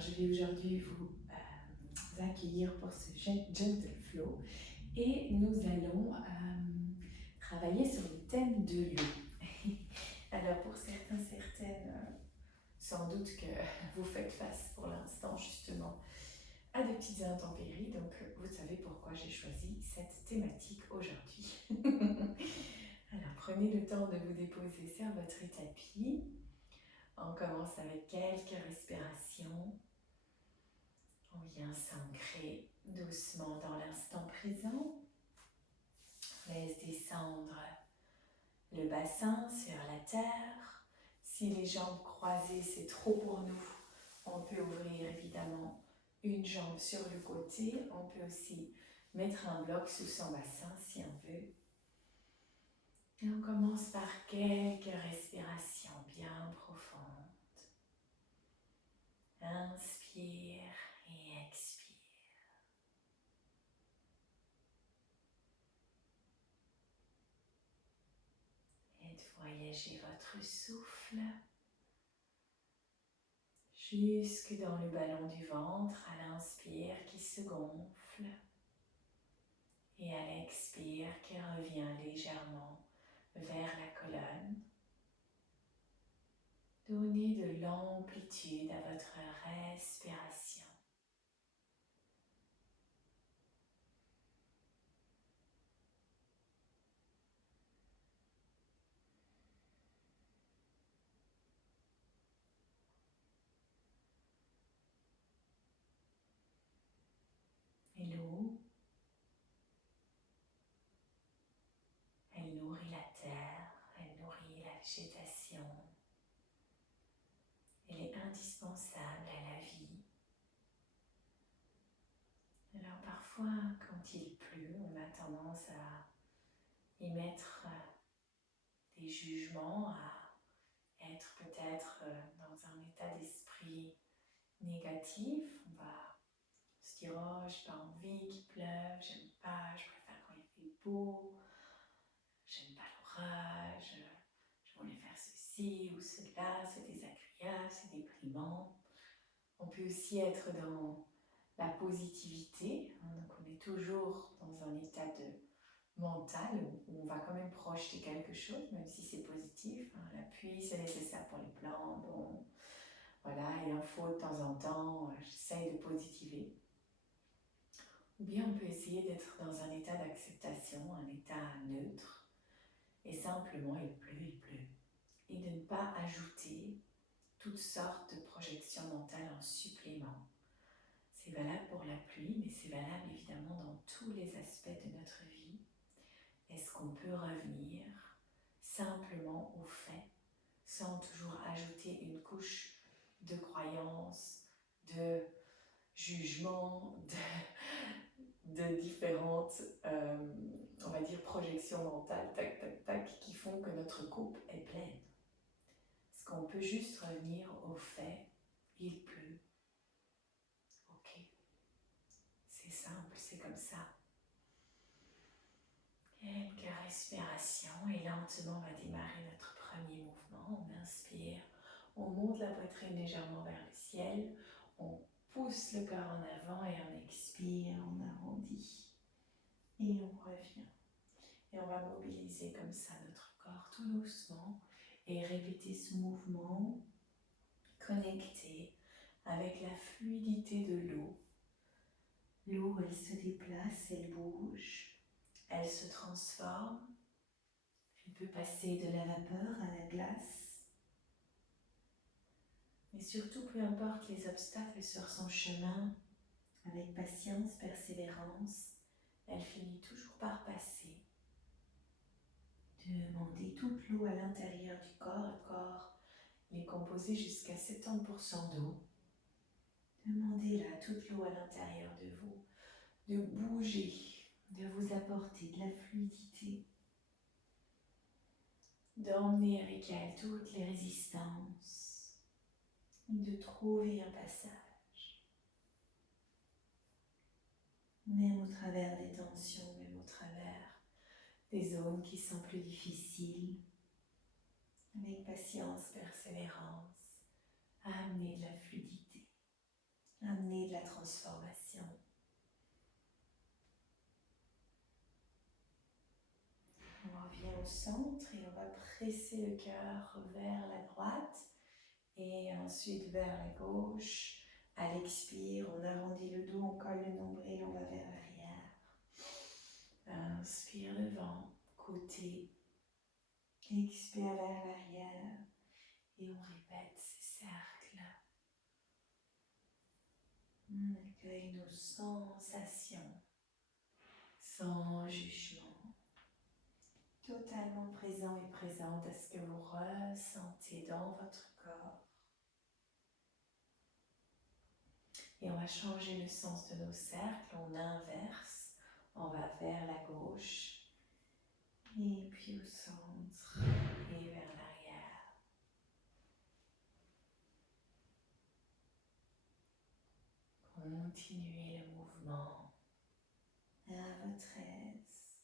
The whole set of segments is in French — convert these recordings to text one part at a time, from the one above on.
je vais aujourd'hui vous accueillir pour ce Gentle Flow et nous allons travailler sur le thème de l'eau. Alors pour certains, certaines, sans doute que vous faites face pour l'instant justement à de petites intempéries, donc vous savez pourquoi j'ai choisi cette thématique aujourd'hui. Alors prenez le temps de vous déposer sur votre tapis. On commence avec quelques respirations. On vient s'ancrer doucement dans l'instant présent. Laisse descendre le bassin sur la terre. Si les jambes croisées, c'est trop pour nous, on peut ouvrir évidemment une jambe sur le côté. On peut aussi mettre un bloc sous son bassin si on veut. Et on commence par quelques respirations bien profondes. Inspire et expire. Et de voyager votre souffle jusque dans le ballon du ventre à l'inspire qui se gonfle et à l'expire qui revient légèrement vers la colonne. Donnez de l'amplitude à votre respiration. Et l'eau, elle nourrit la terre, elle nourrit la végétation. Elle est indispensable à la vie. Alors parfois, quand il pleut, on a tendance à émettre des jugements, à être peut-être dans un état d'esprit négatif. On va se dire oh, j'ai pas envie qu'il pleuve, j'aime pas, je préfère quand il fait beau, j'aime pas l'orage, je voulais faire ceci ou cela, c'est désagréable, c'est déprimant. On peut aussi être dans la positivité, donc on est toujours dans un état de mental où on va quand même projeter quelque chose, même si c'est positif. La pluie, c'est nécessaire pour les plantes, bon, voilà, il en faut de temps en temps, j'essaye de positiver. Ou bien on peut essayer d'être dans un état d'acceptation, un état neutre, et simplement il pleut, et de ne pas ajouter toutes sortes de projections mentales en supplément. C'est valable pour la pluie, mais c'est valable évidemment dans tous les aspects de notre vie. Est-ce qu'on peut revenir simplement au fait, sans toujours ajouter une couche de croyances, de jugements, de différentes, on va dire, projections mentales, tac, tac, tac, qui font que notre coupe est pleine. Est-ce qu'on peut juste revenir au fait, il pleut, ok, c'est simple, c'est comme ça. Quelques respirations et lentement on va démarrer notre premier mouvement. On inspire, on monte la poitrine légèrement vers le ciel, on pousse le corps en avant et on expire, on arrondit et on revient. Et on va mobiliser comme ça notre corps tout doucement et répéter ce mouvement connecté avec la fluidité de l'eau. L'eau, elle se déplace, elle bouge. Elle se transforme, elle peut passer de la vapeur à la glace. Mais surtout, peu importe les obstacles sur son chemin, avec patience, persévérance, elle finit toujours par passer. Demandez toute l'eau à l'intérieur du corps. Le corps est composé jusqu'à 70% d'eau. Demandez-la toute l'eau à l'intérieur de vous, de bouger, de vous apporter de la fluidité. D'emmener avec elle toutes les résistances, de trouver un passage, même au travers des tensions, même au travers des zones qui sont plus difficiles, avec patience, persévérance, à amener de la fluidité. la transformation. On revient au centre et on va presser le cœur vers la droite et ensuite vers la gauche. À l'expire, on arrondit le dos, on colle le nombril, on va vers l'arrière. Inspire devant, côté. Expire vers l'arrière et on répète ces cercles. On accueille nos sensations sans jugement, totalement présent et présente à ce que vous ressentez dans votre corps. Et on va changer le sens de nos cercles, on inverse, on va vers la gauche, et puis au centre, et vers l'arrière. Continuez le mouvement à votre aise.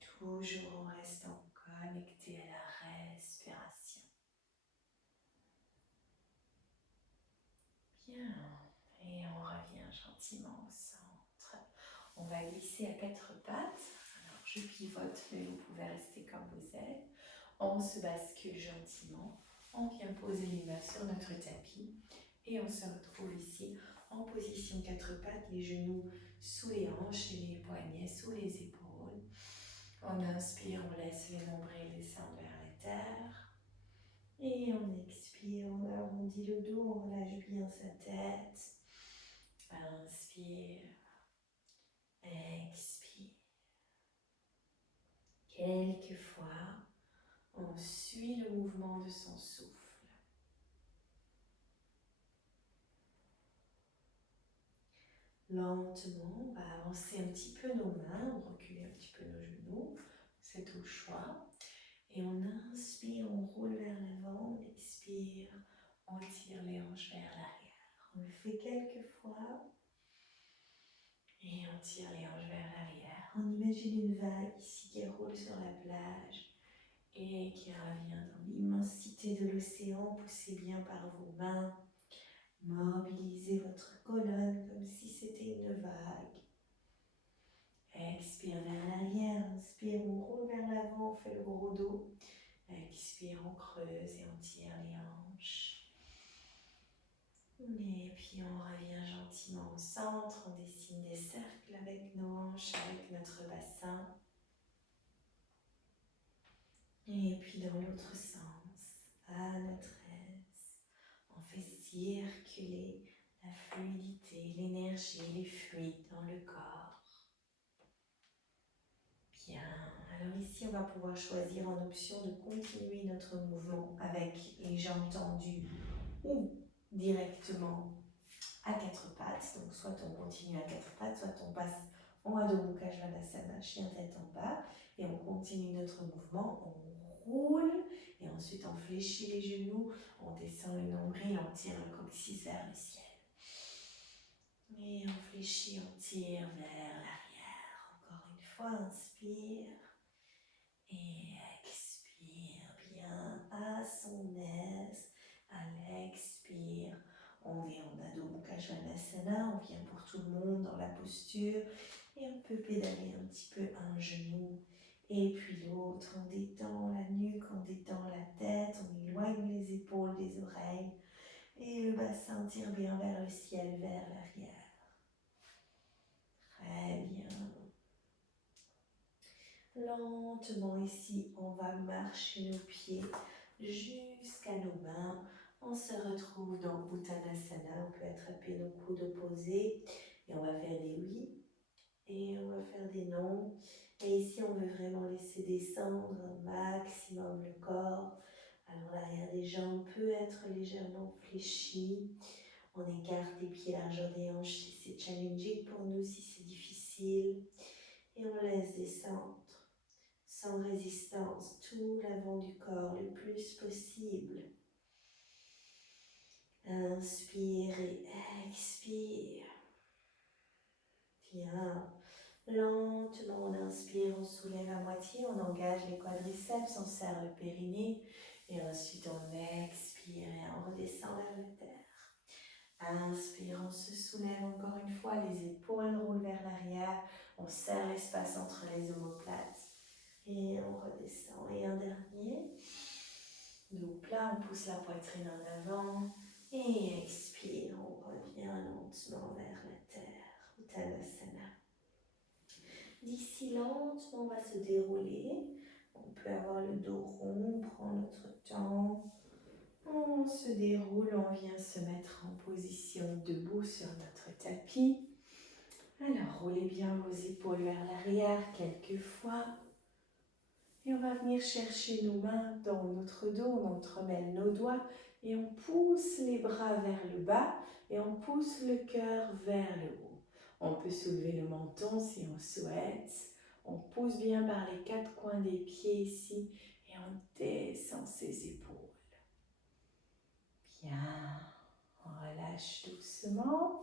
Toujours en restant connecté à la respiration. Bien, et on revient gentiment au centre. On va glisser à quatre pattes. Alors je pivote, mais vous pouvez rester comme vous êtes. On se bascule gentiment. On vient poser les mains sur notre tapis. Et on se retrouve ici en position quatre pattes, les genoux sous les hanches et les poignets sous les épaules. On inspire, on laisse les nombrils descendre vers la terre. Et on expire, on arrondit le dos, on relâche bien sa tête. Inspire, expire. Quelquefois, on suit le mouvement de son souffle. Lentement, on va avancer un petit peu nos mains, on recule un petit peu nos genoux, c'est au choix. Et on inspire, on roule vers l'avant, on expire, on tire les hanches vers l'arrière. On le fait quelques fois. Et on tire les hanches vers l'arrière. On imagine une vague ici qui roule sur la plage et qui revient dans l'immensité de l'océan. Poussez bien par vos mains. Mobilisez votre colonne comme si c'était une vague. Expire vers l'arrière. Inspire, on roule vers l'avant, on fait le gros dos. Expire, on creuse et on tire les hanches. Et puis on revient gentiment au centre, on dessine des cercles avec nos hanches, avec notre bassin. Et puis dans l'autre sens, à notre aise, on fait circuler la fluidité, l'énergie, les fluides dans le corps. Bien, alors ici on va pouvoir choisir en option de continuer notre mouvement avec les jambes tendues ou directement à quatre pattes. Donc soit on continue à quatre pattes, soit on passe en Adho Mukha Svanasana, chien tête en bas, et on continue notre mouvement, on roule, et ensuite on fléchit les genoux, on descend le nombril, on tire le coccyx vers le ciel. Et on fléchit, on tire vers l'arrière. Encore une fois, inspire et expire bien à son aise. À l'expire, on est en Adho Mukha Svanasana, on vient pour tout le monde dans la posture et on peut pédaler un petit peu un genou et puis l'autre. On détend la nuque, on détend la tête, on éloigne les épaules des oreilles et le bassin tire bien vers le ciel, vers l'arrière. Très bien. Lentement ici, on va marcher nos pieds jusqu'à nos mains. On se retrouve dans Uttanasana. On peut attraper nos coudes opposés et on va faire des oui et on va faire des non. Et ici, on veut vraiment laisser descendre un maximum le corps. Alors l'arrière des jambes peut être légèrement fléchi. On écarte les pieds largeur des hanches si c'est challenging pour nous, si c'est difficile. Et on laisse descendre sans résistance tout l'avant du corps le plus possible. Inspire et expire. Bien. Lentement, on inspire, on soulève à moitié, on engage les quadriceps, on serre le périnée. Et ensuite, on expire. expire et on redescend vers la terre. Inspire, on se soulève encore une fois, les épaules roulent vers l'arrière, on serre l'espace entre les omoplates et on redescend. Et un dernier, dos plat, on pousse la poitrine en avant et expire, on revient lentement vers la terre, Uttanasana. D'ici lentement, on va se dérouler, on peut avoir le dos rond, on prend notre temps. On se déroule, on vient se mettre en position debout sur notre tapis. Alors, roulez bien vos épaules vers l'arrière quelques fois. Et on va venir chercher nos mains dans notre dos, on entremêle nos doigts et on pousse les bras vers le bas et on pousse le cœur vers le haut. On peut soulever le menton si on souhaite. On pousse bien par les quatre coins des pieds ici et on descend ses épaules. Bien, on relâche doucement,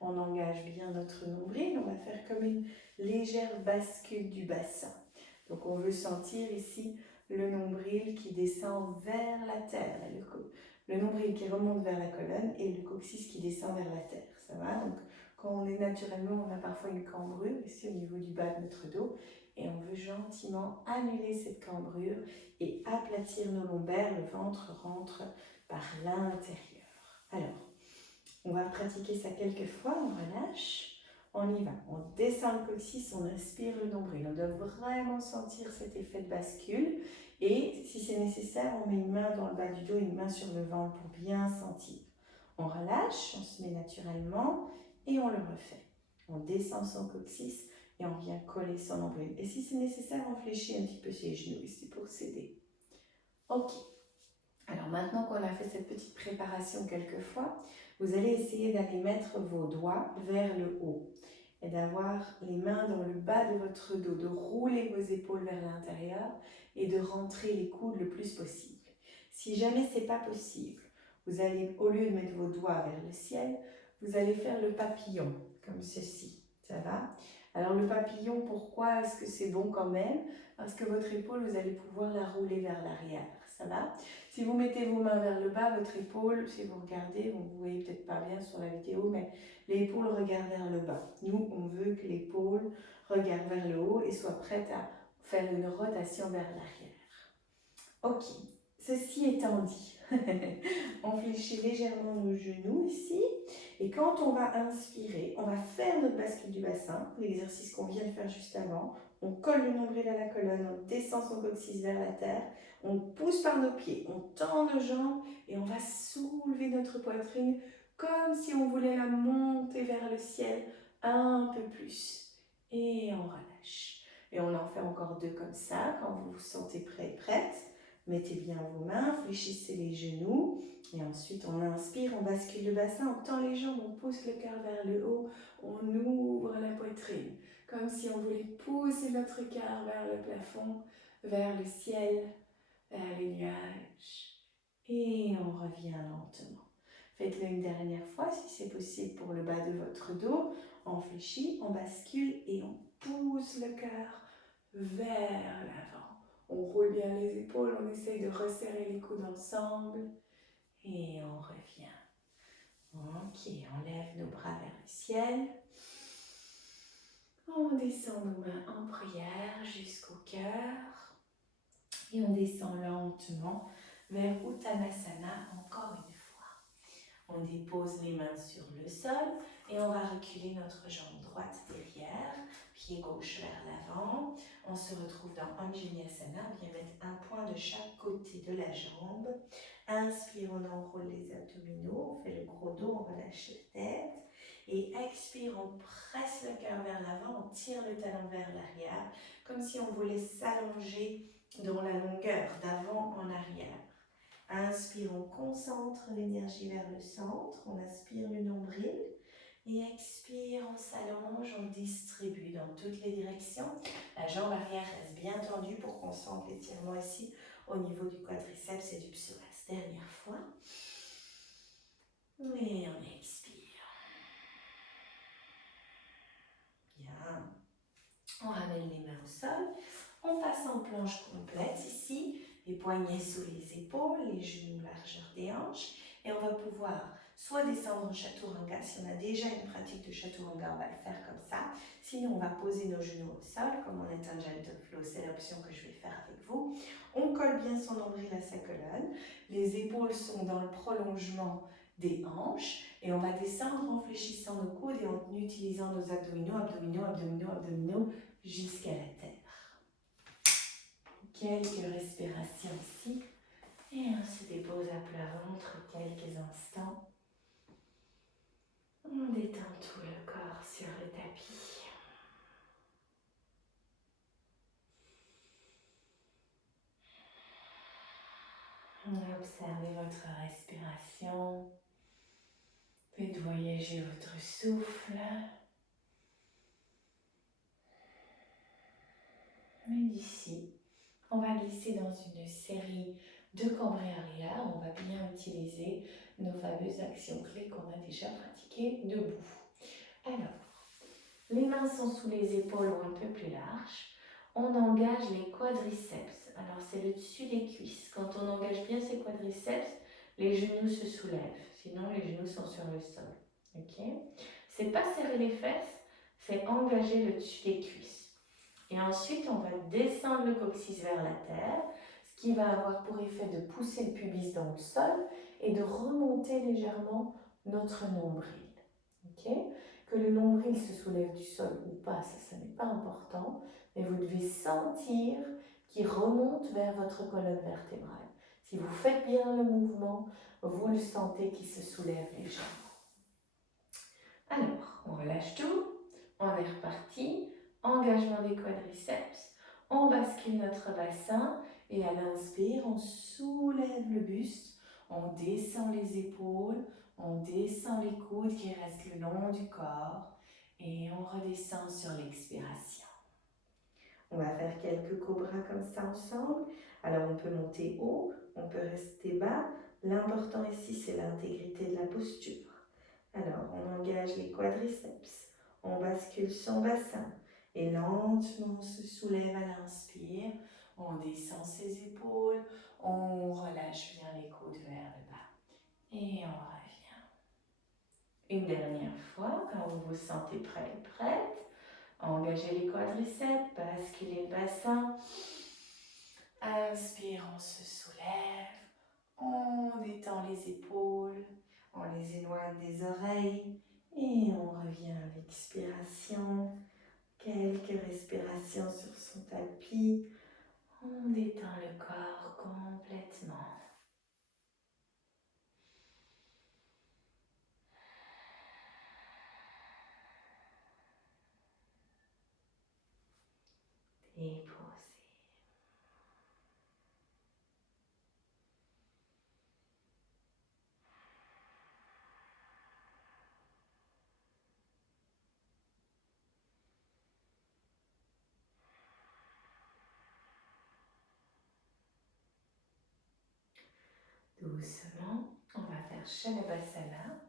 on engage bien notre nombril, on va faire comme une légère bascule du bassin. Donc on veut sentir ici le nombril qui descend vers la terre, le nombril qui remonte vers la colonne et le coccyx qui descend vers la terre, ça va? Donc quand on est naturellement, on a parfois une cambrure ici au niveau du bas de notre dos et on veut gentiment annuler cette cambrure et aplatir nos lombaires, le ventre rentre par l'intérieur. Alors, on va pratiquer ça quelques fois, on relâche, on y va. On descend le coccyx, on inspire le nombril. On doit vraiment sentir cet effet de bascule. Et si c'est nécessaire, on met une main dans le bas du dos, une main sur le ventre pour bien sentir. On relâche, on se met naturellement et on le refait. On descend son coccyx et on vient coller son nombril. Et si c'est nécessaire, on fléchit un petit peu ses genoux ici pour s'aider. Ok. Alors maintenant qu'on a fait cette petite préparation quelques fois, vous allez essayer d'aller mettre vos doigts vers le haut et d'avoir les mains dans le bas de votre dos, de rouler vos épaules vers l'intérieur et de rentrer les coudes le plus possible. Si jamais ce n'est pas possible, vous allez, au lieu de mettre vos doigts vers le ciel, vous allez faire le papillon, comme ceci, ça va? Alors le papillon, pourquoi est-ce que c'est bon quand même? Parce que votre épaule, vous allez pouvoir la rouler vers l'arrière, ça va? Si vous mettez vos mains vers le bas, votre épaule, si vous regardez, vous ne voyez peut-être pas bien sur la vidéo, mais l'épaule regarde vers le bas. Nous, on veut que l'épaule regarde vers le haut et soit prête à faire une rotation vers l'arrière. Ok, ceci étant dit, on fléchit légèrement nos genoux ici. Et quand on va inspirer, on va faire notre bascule du bassin, l'exercice qu'on vient de faire juste avant. On colle le nombril à la colonne, on descend son coccyx vers la terre, on pousse par nos pieds, on tend nos jambes et on va soulever notre poitrine comme si on voulait la monter vers le ciel un peu plus. Et on relâche. Et on en fait encore deux comme ça, quand vous vous sentez prêt et prête. Mettez bien vos mains, fléchissez les genoux. Et ensuite, on inspire, on bascule le bassin, on tend les jambes, on pousse le cœur vers le haut, on ouvre la poitrine, comme si on voulait pousser notre cœur vers le plafond, vers le ciel, vers les nuages. Et on revient lentement. Faites-le une dernière fois, si c'est possible pour le bas de votre dos. On fléchit, on bascule et on pousse le cœur vers l'avant. On roule bien les épaules, on essaye de resserrer les coudes ensemble. Et on revient. Ok, on lève nos bras vers le ciel. On descend nos mains en prière jusqu'au cœur. Et on descend lentement vers Uttanasana encore une fois. On dépose les mains sur le sol et on va reculer notre jambe droite derrière, pied gauche vers l'avant. On se retrouve dans Anjaneyasana. On vient mettre un point de chaque côté de la jambe. Inspire, on enroule les abdominaux, on fait le gros dos, on relâche la tête. Et expire, on presse le cœur vers l'avant, on tire le talon vers l'arrière, comme si on voulait s'allonger dans la longueur, d'avant en arrière. Inspire, on concentre l'énergie vers le centre, on aspire le nombril. Et expire, on s'allonge, on distribue dans toutes les directions. La jambe arrière reste bien tendue pour qu'on sente l'étirement ici au niveau du quadriceps et du psoas. Dernière fois. Et on expire. Bien. On ramène les mains au sol. On passe en planche complète ici. les poignets sous les épaules, les genoux largeur des hanches. Et on va pouvoir soit descendre en chaturanga. Si on a déjà une pratique de chaturanga, on va le faire comme ça. Sinon, on va poser nos genoux au sol, comme en est un gentle flow. C'est l'option que je vais faire avec vous. On colle bien son nombril à sa colonne. Les épaules sont dans le prolongement des hanches. Et on va descendre en fléchissant nos coudes et en utilisant nos abdominaux, jusqu'à la terre. Quelques respirations ici. Et on se dépose à plat ventre quelques instants. On détend tout le corps sur le tapis. Observez votre respiration. Faites voyager votre souffle. Et d'ici, on va glisser dans une série de cambrés arrière. On va bien utiliser nos fameuses actions clés qu'on a déjà pratiquées debout. Alors, les mains sont sous les épaules ou un peu plus larges. On engage les quadriceps. Alors, c'est le dessus des cuisses. Quand on engage bien ces quadriceps, les genoux se soulèvent. Sinon, les genoux sont sur le sol. Ok ? C'est pas serrer les fesses, c'est engager le dessus des cuisses. Et ensuite, on va descendre le coccyx vers la terre, ce qui va avoir pour effet de pousser le pubis dans le sol et de remonter légèrement notre nombril. Ok ? Que le nombril se soulève du sol ou pas, ça n'est pas important, mais vous devez sentir qu'il remonte vers votre colonne vertébrale. Si vous faites bien le mouvement, vous le sentez qui se soulève légèrement. Alors, on relâche tout, on est reparti, engagement des quadriceps, on bascule notre bassin et à l'inspire, on soulève le buste, on descend les épaules, on descend les coudes qui restent le long du corps et on redescend sur l'expiration. On va faire quelques cobras comme ça ensemble. Alors on peut monter haut, on peut rester bas. L'important ici, c'est l'intégrité de la posture. Alors on engage les quadriceps, on bascule son bassin et lentement on se soulève à l'inspire. On descend ses épaules, on relâche bien les coudes vers le bas et on revient. Une dernière fois, quand vous vous sentez prêt et prête, engagez les quadriceps, basculez le bassin. Inspire, on se soulève, on détend les épaules, on les éloigne des oreilles et on revient à l'expiration. Quelques respirations sur son tapis. On détend le corps complètement. Et posez. Doucement, on va faire Shalabhasana.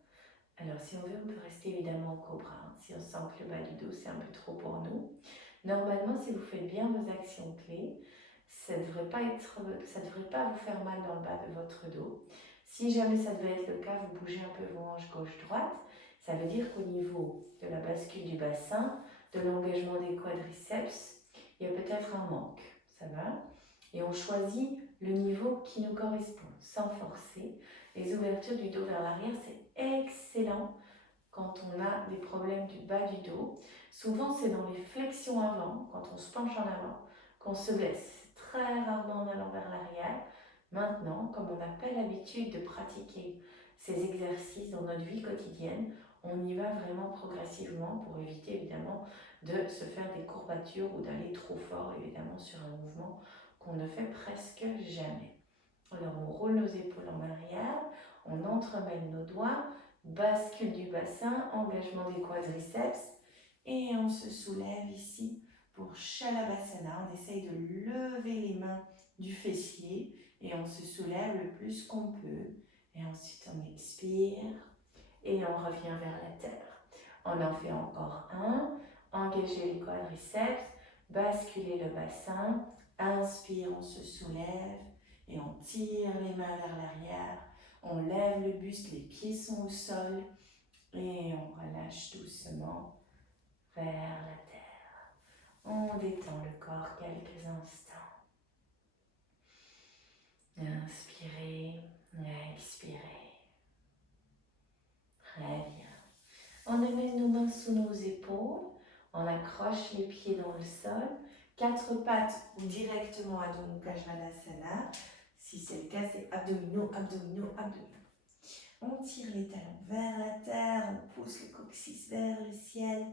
Alors si on veut, on peut rester évidemment en cobra. Si on sent que le bas du dos, c'est un peu trop pour nous. Normalement, si vous faites bien vos actions clés, ça ne devrait pas vous faire mal dans le bas de votre dos. Si jamais ça devait être le cas, vous bougez un peu vos hanches gauche-droite. Ça veut dire qu'au niveau de la bascule du bassin, de l'engagement des quadriceps, il y a peut-être un manque. Ça va ? Et on choisit le niveau qui nous correspond, sans forcer. Les ouvertures du dos vers l'arrière, c'est excellent quand on a des problèmes du bas du dos. Souvent, c'est dans les flexions avant, quand on se penche en avant, qu'on se blesse. Très rarement en allant vers l'arrière. Maintenant, comme on n'a pas l'habitude de pratiquer ces exercices dans notre vie quotidienne, on y va vraiment progressivement pour éviter évidemment de se faire des courbatures ou d'aller trop fort évidemment sur un mouvement qu'on ne fait presque jamais. Alors on roule nos épaules en arrière, on entremêle nos doigts, bascule du bassin, engagement des quadriceps et on se soulève ici pour Shalabhasana. On essaye de lever les mains du fessier et on se soulève le plus qu'on peut. Et ensuite on expire et on revient vers la terre. On en fait encore un. Engagez les quadriceps, basculez le bassin, inspire, on se soulève Et on tire les mains vers l'arrière. On lève le buste, les pieds sont au sol. Et on relâche doucement vers la terre. On détend le corps quelques instants. Inspirez, expirez. Très bien. On amène nos mains sous nos épaules. On accroche les pieds dans le sol. 4 pattes ou directement Adho Mukha Svanasana. Si c'est le cas, c'est abdominaux, abdominaux, abdominaux. On tire les talons vers la terre, on pousse le coccyx vers le ciel.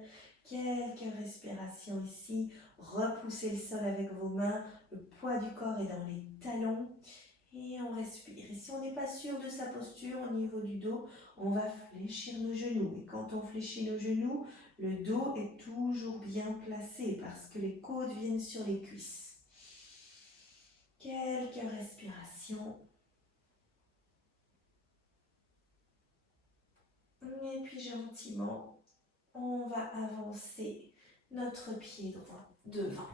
Quelques respirations ici. Repoussez le sol avec vos mains. Le poids du corps est dans les talons. Et on respire. Et si on n'est pas sûr de sa posture au niveau du dos, on va fléchir nos genoux. Et quand on fléchit nos genoux, le dos est toujours bien placé parce que les côtes viennent sur les cuisses. Quelques respirations. Et puis gentiment, on va avancer notre pied droit devant.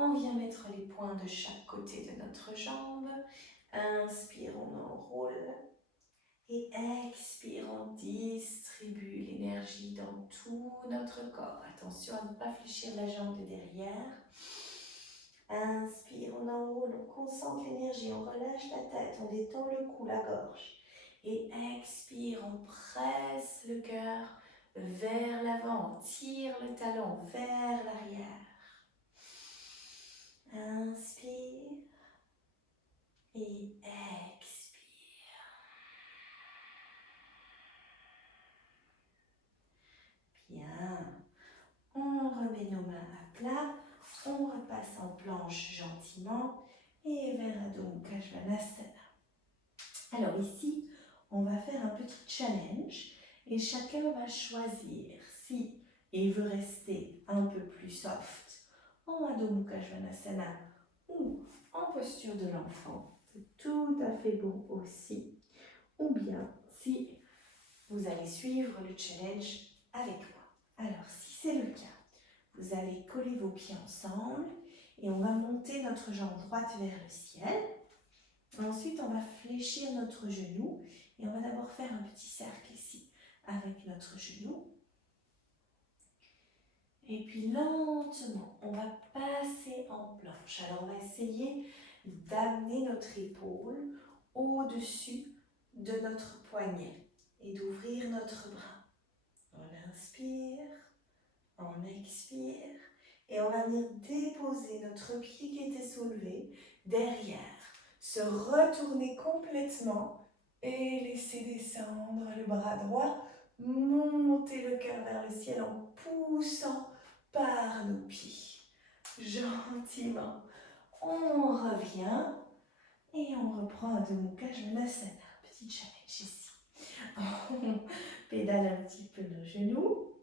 On vient mettre les poings de chaque côté de notre jambe. Inspire, on enroule. Et expire, on distribue l'énergie dans tout notre corps. Attention à ne pas fléchir la jambe de derrière. Inspire, on enroule, on concentre l'énergie, on relâche la tête, on détend le cou, la gorge. Et expire, on presse le cœur vers l'avant, on tire le talon vers l'arrière. Inspire et expire. Bien. On remet nos mains à plat, on repasse en planche gentiment et vers Adho Mukha Svanasana. Alors ici, on va faire un petit challenge et chacun va choisir si il veut rester un peu plus soft en Adho Mukha Svanasana ou en posture de l'enfant. C'est tout à fait bon aussi. Ou bien si vous allez suivre le challenge avec moi. Alors si c'est le cas, vous allez coller vos pieds ensemble et on va monter notre jambe droite vers le ciel. Ensuite, on va fléchir notre genou et on va d'abord faire un petit cercle ici avec notre genou. Et puis lentement, on va passer en planche. Alors, on va essayer d'amener notre épaule au-dessus de notre poignet et d'ouvrir notre bras. On inspire, on expire et on va venir déposer notre pied qui était soulevé derrière. Se retourner complètement et laisser descendre le bras droit, monter le cœur vers le ciel en poussant par nos pieds. Gentiment, on revient et on reprend Adho Mukha Svanasana. Petit challenge ici. On pédale un petit peu nos genoux.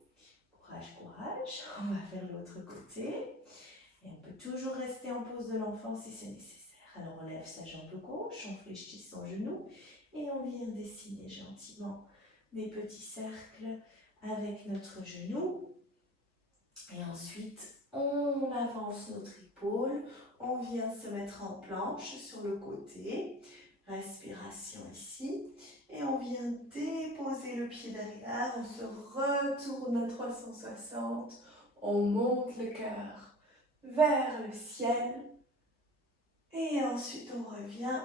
Courage, courage. On va faire l'autre côté. Et on peut toujours rester en pose de l'enfant si c'est nécessaire. Alors on lève sa jambe gauche, on fléchit son genou et on vient dessiner gentiment des petits cercles avec notre genou. Et ensuite, on avance notre épaule, on vient se mettre en planche sur le côté. Respiration ici. Et on vient déposer le pied derrière, on se retourne à 360, on monte le cœur vers le ciel. Et ensuite, on revient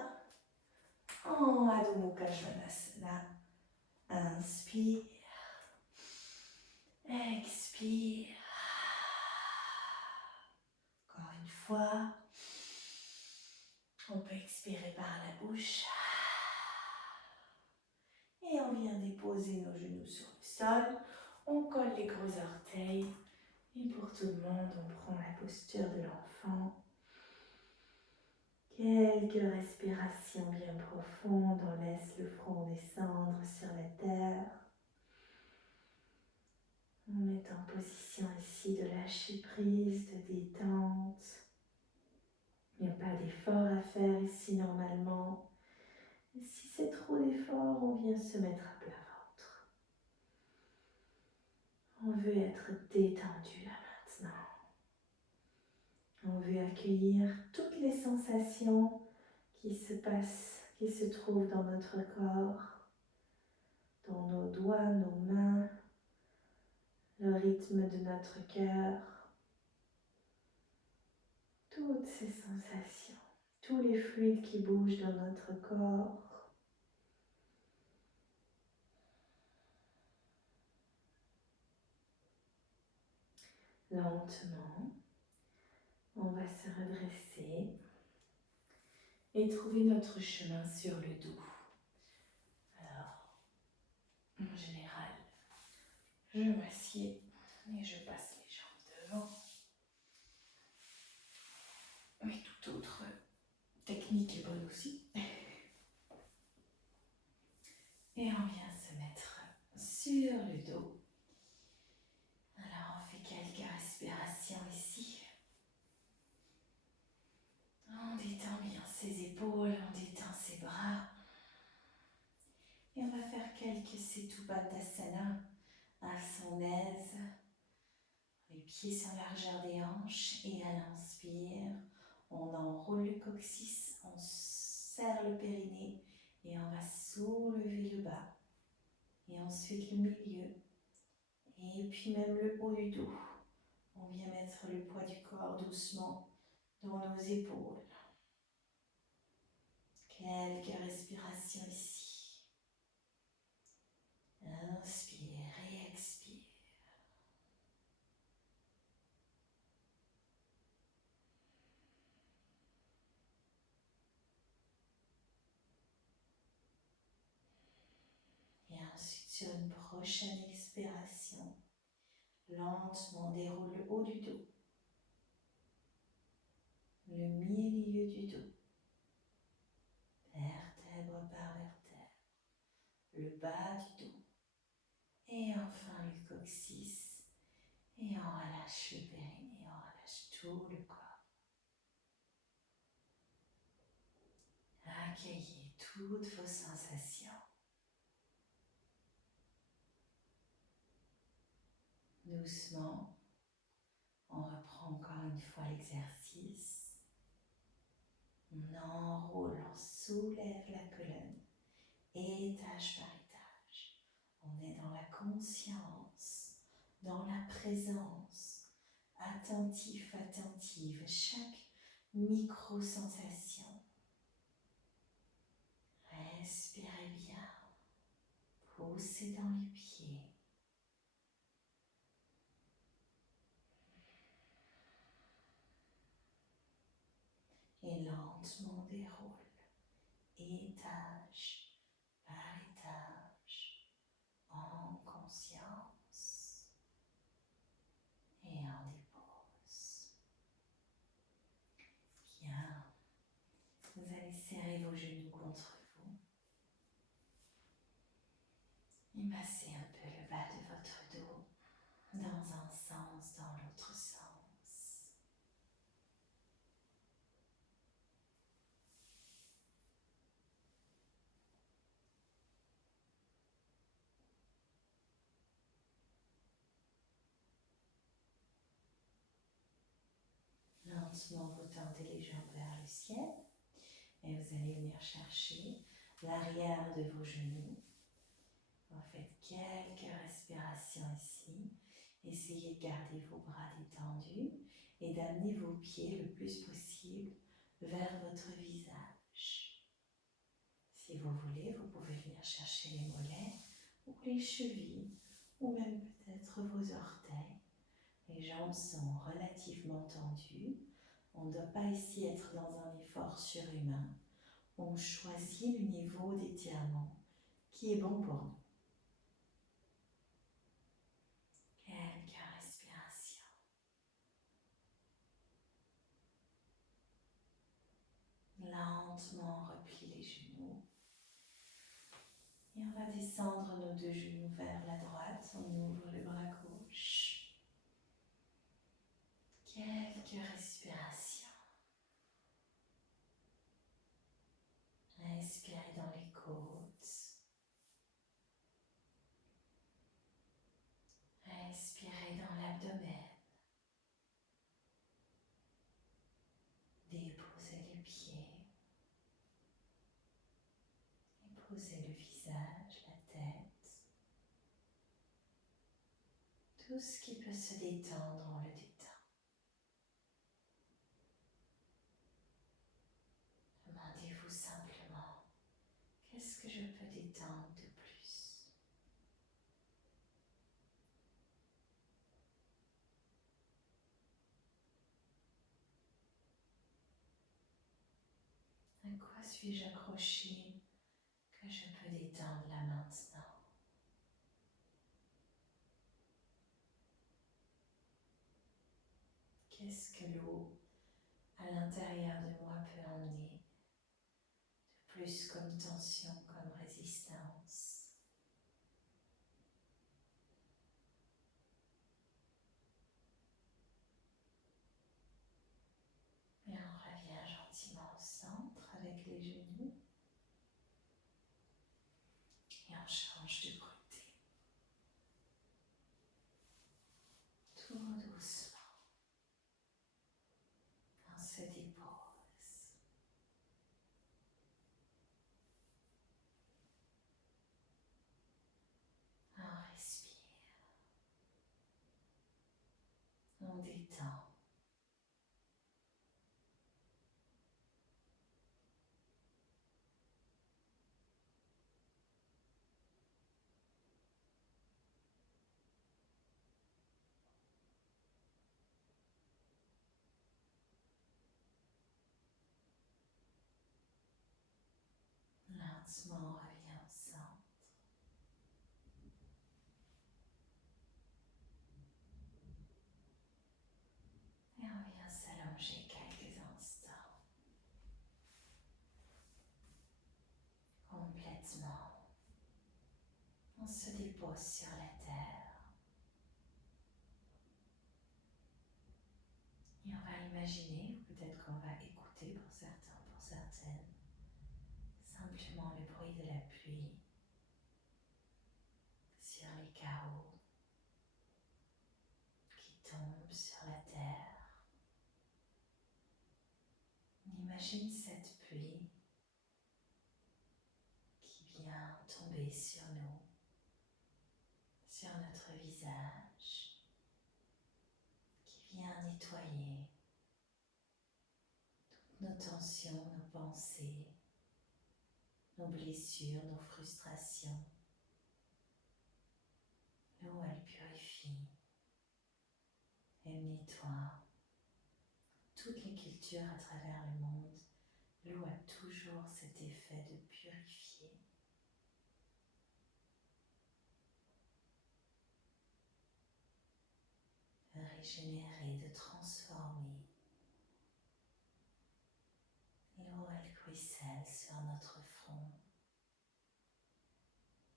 en Adho Mukha Svanasana. Inspire. Expire. Encore une fois. On peut expirer par la bouche. Et on vient déposer nos genoux sur le sol. On colle les gros orteils. Et pour tout le monde, on prend la posture de l'enfant. Quelques respirations bien profondes, on laisse le front descendre sur la terre. On est en position ici de lâcher prise, de détente. Il n'y a pas d'effort à faire ici normalement. Et si c'est trop d'effort, on vient se mettre à plat ventre. On veut être détendu là maintenant. On veut accueillir toutes les sensations qui se passent, qui se trouvent dans notre corps, dans nos doigts, nos mains, le rythme de notre cœur, toutes ces sensations, tous les fluides qui bougent dans notre corps. Lentement, on va se redresser et trouver notre chemin sur le dos. Alors, en général, je m'assieds et je passe les jambes devant. Mais toute autre technique est bonne aussi. Et on vient se mettre sur le dos. Alors on fait quelques respirations ici. On détend bien ses épaules, on détend ses bras. Et on va faire quelques Setu Baddhasana à son aise. Les pieds sur la largeur des hanches et à l'inspire, on enroule le coccyx, on serre le périnée et on va soulever le bas. Et ensuite le milieu. Et puis même le haut du dos. On vient mettre le poids du corps doucement dans nos épaules. Quelques respirations ici. Inspire et expire. Et ensuite, sur une prochaine expiration, lentement déroule le haut du dos, le milieu du dos, vertèbre par vertèbre, le bas du dos, et enfin le coccyx, et on relâche le périnée, on relâche tout le corps. Accueillez toutes vos sensations. Doucement, on reprend encore une fois l'exercice. On enroule, on soulève la colonne, étage par étage. On est dans la conscience, dans la présence, attentif, attentive, chaque micro-sensation. Respirez bien, poussez dans les pieds. Et lentement déroule, étage par étage, en conscience et en dépose. Bien, vous allez serrer vos genoux contre vous et masser un peu le bas de votre dos dans un sens, dans l'autre sens. Lentement, vous tendez les jambes vers le ciel et vous allez venir chercher l'arrière de vos genoux. Vous faites quelques respirations ici. Essayez de garder vos bras détendus et d'amener vos pieds le plus possible vers votre visage. Si vous voulez, vous pouvez venir chercher les mollets ou les chevilles ou même peut-être vos orteils. Les jambes sont relativement tendues. On ne doit pas ici être dans un effort surhumain. On choisit le niveau d'étirement qui est bon pour nous. Quelques respirations. Lentement, on replie les genoux. Et on va descendre nos deux genoux vers la droite. On ouvre le bras gauche. Quelques respirations. Inspirez dans les côtes. Inspirez dans l'abdomen. Posez le visage, la tête. Tout ce qui peut se détendre, on le détend. Demandez-vous simplement, qu'est-ce que je peux détendre de plus? À quoi suis-je accroché que je peux détendre là maintenant? Qu'est-ce que l'eau à l'intérieur de moi peut emmener de plus comme tension, comme résistance? Et on revient gentiment au centre avec les genoux et on change de côté. Tout doucement, on se dépose. On respire, on détend. Lentement, on revient au centre. Et on vient s'allonger quelques instants. Complètement. On se dépose sur la terre. Et on va imaginer, ou peut-être qu'on va écouter pour certains, pour certaines, simplement le bruit de la pluie sur les carreaux qui tombent sur la terre. On imagine cette pluie qui vient tomber sur nous, sur notre visage, qui vient nettoyer toutes nos tensions, nos pensées, nos blessures, nos frustrations. L'eau, elle purifie, elle nettoie. Toutes les cultures à travers le monde, l'eau a toujours cet effet de purifier. De régénérer, de transformer. L'eau, elle ruisselle sur notre front,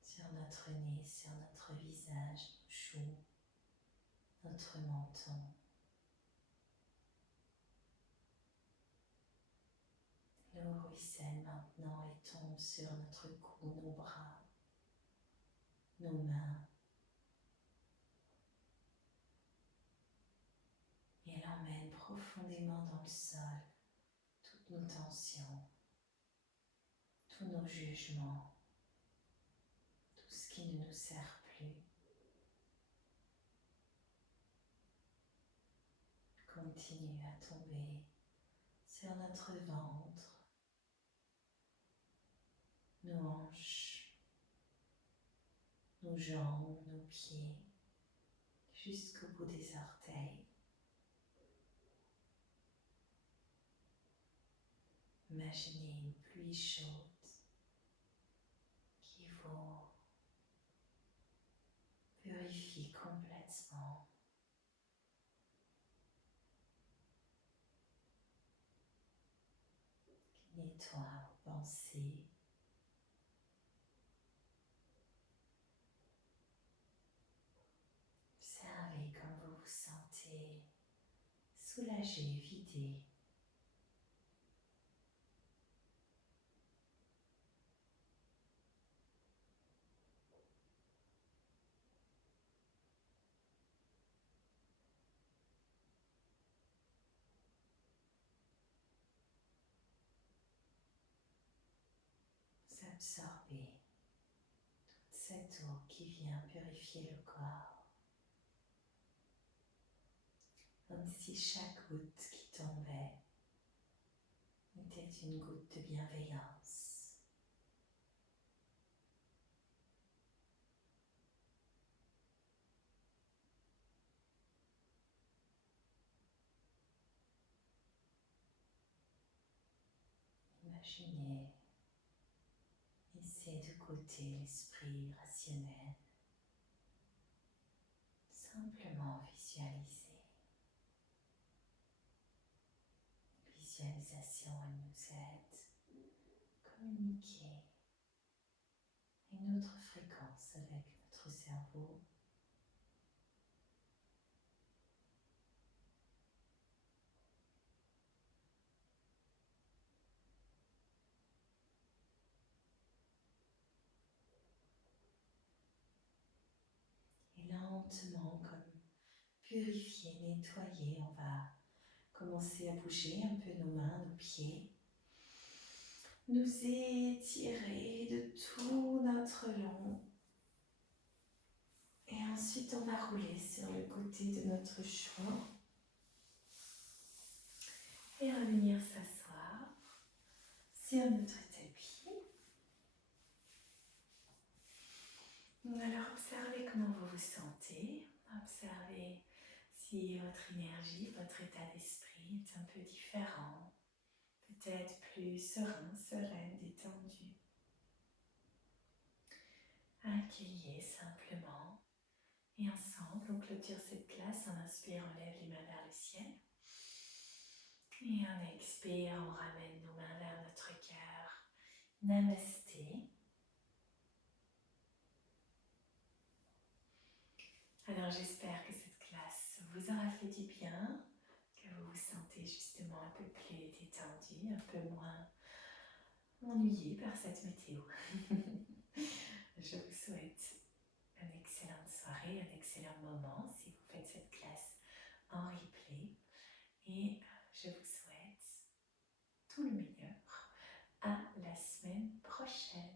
sur notre nez, sur notre visage, nos joues, notre menton. L'eau ruisselle maintenant et tombe sur notre cou, nos bras, nos mains. Et elle emmène profondément dans le sol toutes nos tensions, tous nos jugements, tout ce qui ne nous sert plus. Continue à tomber sur notre ventre, nos hanches, nos jambes, nos pieds, jusqu'au bout des orteils. Imaginez une pluie chaude qui vous purifie complètement. Qui nettoie vos pensées. Observez comme vous vous sentez soulagé, vidé. Vous absorber toute cette eau qui vient purifier le corps, comme si chaque goutte qui tombait était une goutte de bienveillance. Imaginez, laissez de côté l'esprit rationnel, simplement visualiser. Visualisation, elle nous aide à communiquer à une autre fréquence avec notre cerveau. Et lentement, comme purifier, nettoyer, on va commencer à bouger un peu nos mains, nos pieds. Nous étirer de tout notre long. Et ensuite, on va rouler sur le côté de notre choix. Et revenir s'asseoir sur notre tapis. Alors, observez comment vous vous sentez. Observez si votre énergie, votre état d'esprit est un peu différent. Peut-être plus serein, sereine, détendu. Accueillez simplement. Et ensemble, on clôture cette classe en inspirant, on lève les mains vers le ciel. Et en expire, on ramène nos mains vers notre cœur. Namasté. Alors j'espère que cette classe vous aura fait du bien, que vous vous sentez justement un peu plus détendu, un peu moins ennuyé par cette météo. Je vous souhaite une excellente soirée, un excellent moment si vous faites cette classe en replay. Et je vous souhaite tout le meilleur. À la semaine prochaine.